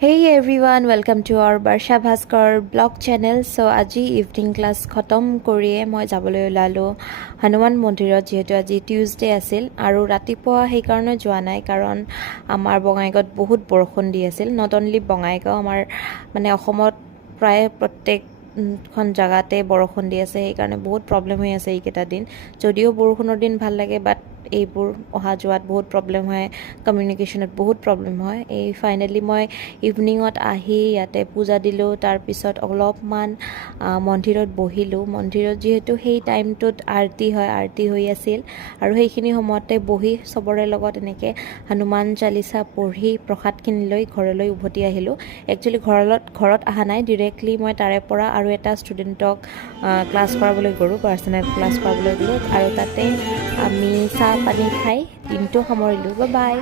Hey everyone, welcome to our Barsha Bhaskar blog channel. So আজি evening class খতম কৰিয়ে মই যাবলৈ ওলালো হনুমান মন্দিৰত যেহেতু আজি টিউজডে আছিল আৰু ৰাতিপুৱা সেইকাৰণে যোৱা নাই কাৰণ আমাৰ বঙাইগাঁৱত বহুত বৰষুণ দি আছিল নট অনলি বঙাইগাঁও আমাৰ মানে অসমত প্ৰায় প্ৰত্যেকখন জাগাতে বৰষুণ দি আছে সেইকাৰণে বহুত প্ৰব্লেম হৈ আছে এইকেইটা দিন যদিও বৰষুণৰ দিন ভাল লাগে বাট এইবোৰ অহা যোৱাত বহুত প্ৰব্লেম হয় কমিউনিকেশ্যনত বহুত প্ৰব্লেম হয় এই ফাইনেলি মই ইভিনিঙত আহি ইয়াতে পূজা দিলোঁ তাৰপিছত অলপমান মন্দিৰত বহিলোঁ মন্দিৰত যিহেতু সেই টাইমটোত আৰতি হয় আৰতি হৈ আছিল আৰু সেইখিনি সময়তে বহি চবৰে লগত এনেকৈ হনুমান চালিচা পঢ়ি প্ৰসাদখিনি লৈ ঘৰলৈ উভতি আহিলোঁ একচুৱেলি ঘৰত অহা নাই ডিৰেক্টলি মই তাৰে পৰা আৰু এটা ষ্টুডেণ্টক ক্লাছ কৰাবলৈ গ'লোঁ পাৰ্চনেল ক্লাছ কৰাবলৈ গ'লোঁ আৰু তাতে আমি চাহ পানী খাই দিনটো সামৰিলোঁ বাই বাই